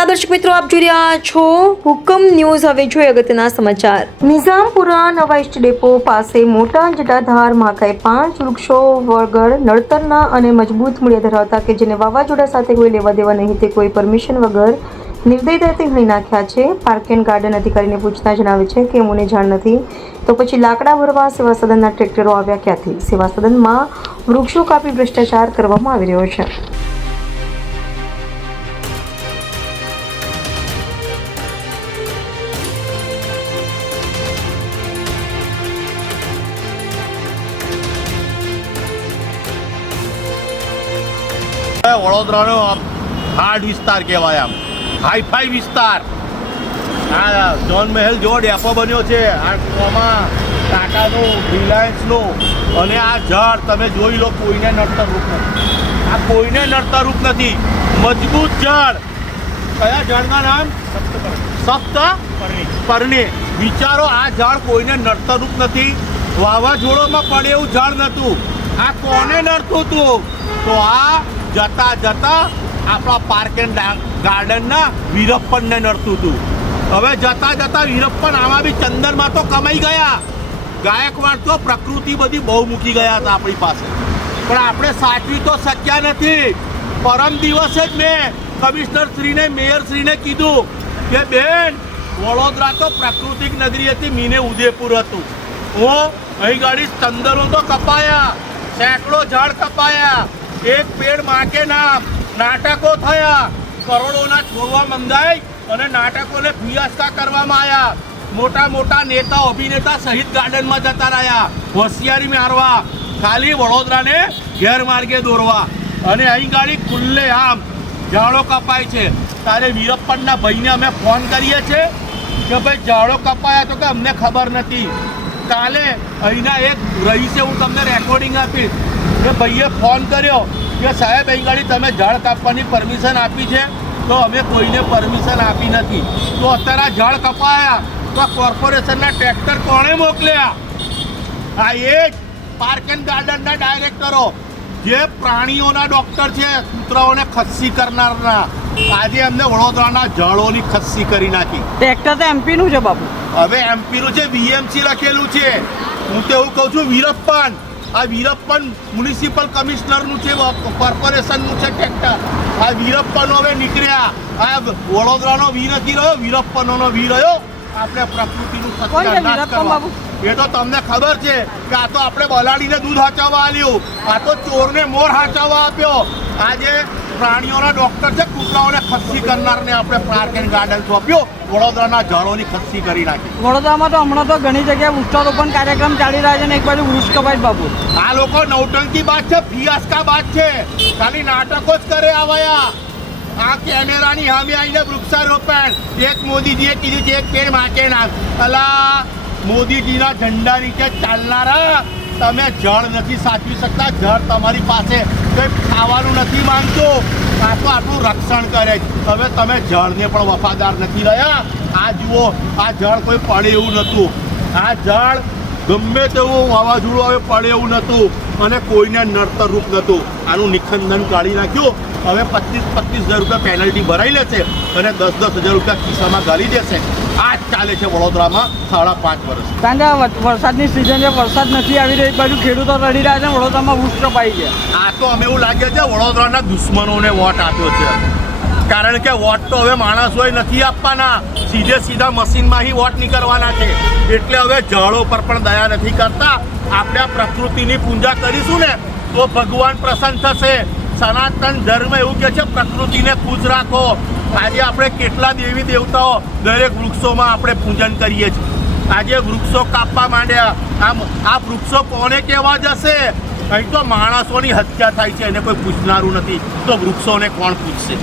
નમસ્કાર દર્શક મિત્રો, આપ જોઈ રહ્યા છો હુકમ ન્યૂઝ। હવે જોઈએ અગત્યના સમાચાર। નિઝામપુરા નવા ઇસ્ટ ડેપો પાસે મોટા જટાધાર માકાએ 5 વૃક્ષો વગર નડતરના અને મજબૂત મૂળિયા ધરાવતા કે જેને વાવાઝોડા સાથે કોઈ લેવા દેવા નહીં તે કોઈ પરમિશન વગર નિર્દયતાથી હણી નાખ્યા છે। પાર્ક એન્ડ ગાર્ડન અધિકારીને પૂછતા જણાવે છે કે અમને જાણ નથી તો પછી લાકડા ભરવા સેવા સદનના ટ્રેક્ટરો આવ્યા ક્યાંથી? સેવા સદનમાં વૃક્ષો કાપી ભ્રષ્ટાચાર કરવામાં આવી રહ્યો છે। વડોદરાનો હાર્ડ વિસ્તાર કહેવાય, આમ હાઈફાઈ વિસ્તાર। આ જોન મહેલ જો ડેપો બન્યો છે, આમાં ટાટાનું, રિલાયન્સનું, અને આ ઝાડ તમે જોઈ લો, કોઈને નડતર રૂપ નથી। આ કોઈને નડતર રૂપ નથી, મજબૂત ઝાડ। કયા ઝાડના નામ? સપ્તપર્ણી। વિચારો, આ ઝાડ કોઈને નડતર રૂપ નથી, વાવાઝોડામાં પડે એવું ઝાડ નહોતું। આ કોને નડતું હતું? તો આ જતા જતા આપણા પાર્ક એન્ડ ગાર્ડનના વીરપ્પનને નડતું હતું। હવે જતા જતા વીરપ્પન આમાં બી ચંદનમાં તો કમાઈ ગયા। ગાયકવાડ તો પ્રકૃતિ બધી બહુ મૂકી ગયા હતા આપણી પાસે, પણ આપણે સાચવી તો શક્યા નથી। પરમ દિવસે જ મેં કમિશનરશ્રીને, મેયરશ્રીને કીધું કે બેન, વડોદરા તો પ્રાકૃતિક નગરી હતી, મીને ઉદયપુર હતું। અહીં ગાડી ચંદનો તો કપાયા, સેંકડો ઝાડ કપાયા, એક પેડ માં કે નામ નાટકો થયા, કરોડોના છોડવા મંગાઈ અને નાટકોને ફિયાસ્કા કરવામાં આવ્યા। મોટા મોટા નેતા, અભિનેતા સહિત ગાર્ડનમાં જતા રહ્યા, હોશિયારી મારવા, ખાલી વડોદરાને ગેરમાર્ગે દોરવા। અને અહીં ગાડી ખુલ્લે આમ ઝાડો કપાય છે। તારે વીરપ્પનના ભાઈને અમે ફોન કરીએ છીએ કે ભાઈ ઝાડો કપાયા, તો કે અમને ખબર નથી। કાલે અહીંના એક રહીશે, હું તમને રેકોર્ડિંગ આપીશ, કે ભાઈએ ફોન કર્યો કે સાહેબ અહીં ગાડી તમે ઝાડ કાપવાની પરમિશન આપી છે? તો અમે કોઈને પરમિશન આપી નથી। તો અત્યારે આ ઝાડ કપાયા તો કોર્પોરેશનના ટ્રેક્ટર કોણે મોકલ્યા? આ એ જ પાર્ક એન્ડ ગાર્ડનના ડાયરેક્ટરો, જે પ્રાણીઓના ડૉક્ટર છે, કૂતરાઓને ખસ્સી કરનારના। આજે એમને વડોદરાના ઝાડોની ખસ્સી કરી નાખી। ટ્રેક્ટર તો એમપીનું છે બાપુ, હવે એમપીનું છે, બીએમસી લખેલું છે। હું તો એવું કહું છું, વીરપ્પન, આ વીરપ્પન મ્યુનિસિપલ કમિશનરનું છે, કોર્પોરેશનનું છે ટ્રેક્ટર। આ વીરપ્પન હવે નીકળ્યા, આ વડોદરાનો વીર નથી રહ્યો, વીરપ્પનનો વીર રહ્યો। આપણે પ્રકૃતિનું સત્યાનાશ કરવા, એ તો તમને ખબર છે કે આ તો આપણે બલાડીને દૂધ હાચવવા આલ્યું, આ તો ચોરને મોર હાચવવા આપ્યો। આજે પ્રાણીઓના ડૉક્ટર છે, કૂતરાઓને ખસ્સી કરનારને આપણે પાર્ક એન્ડ ગાર્ડન સોંપ્યો, વડોદરાના ઝાડોની ખસ્સી કરી નાખી। વડોદરામાં તો હમણાં તો ઘણી જગ્યાએ વૃક્ષારોપણ કાર્યક્રમ ચાલી રહ્યા છે ને એક બાજુ વૃક્ષ કપાય બાપુ। આ લોકો નૌટંકી બાદ છે, ફિયાસ્કા બાદ છે, ખાલી નાટકો જ કરે આવ્યા। આ કેમેરાની સામે આવીને વૃક્ષારોપણ, એક મોદીજીએ કીધું છે, એક પેડ માકે નામ। અલા, મોદીજીના ઝંડા નીચે ચાલનારા તમે જળ નથી સાચવી શકતા, જળ તમારી પાસે કંઈ ખાવાનું નથી માંગતું, આ તો આટલું રક્ષણ કરે છે। હવે તમે જળને પણ વફાદાર નથી રહ્યા। આ જુઓ, આ જળ કોઈ પડે એવું નહોતું, આ જળ ગમે તેવું વાવાઝોડું હવે પડે એવું નહોતું અને કોઈને નડતર રૂપ નહોતું। આનું નિખંદન કાઢી નાખ્યું। હવે 25,000 રૂપિયા પેનલ્ટી ભરાઈ લેશે અને 10,000 રૂપિયા ખિસ્સામાં ગાળી દેશે। આ જ ચાલે છે વડોદરામાં 5.5 વર્ષ। કારણ કે વરસાદની સિઝન છે, વરસાદ નથી આવી રહ્યો, એક બાજુ ખેડૂતો રડી રહ્યા છે, વડોદરામાં વૃક્ષ કપાઈ ગયા। આ તો અમે એવું લાગે છે વડોદરાના દુશ્મનોને વોટ આપ્યો છે, કારણ કે વોટ તો હવે માણસોએ નથી આપવાના, સીધા મશીનમાંથી વોટ નીકળવાના છે। એટલે હવે ઝાડો પર પણ દયા નથી કરતા। આપણે આ પ્રકૃતિની પૂજા કરીશું ને તો ભગવાન પ્રસન્ન થશે। સનાતન ધર્મ એવું કહે છે, પ્રકૃતિને ખુશ રાખો। આજે આપણે કેટલા દેવી દેવતાઓ દરેક વૃક્ષોમાં આપણે પૂજન કરીએ છીએ, આજે વૃક્ષો કાપવા માંડ્યા। આ વૃક્ષો કોને કહેવા જશે? અહીં તો માણસોની હત્યા થાય છે, એને કોઈ પૂછનારું નથી, તો વૃક્ષોને કોણ પૂછશે?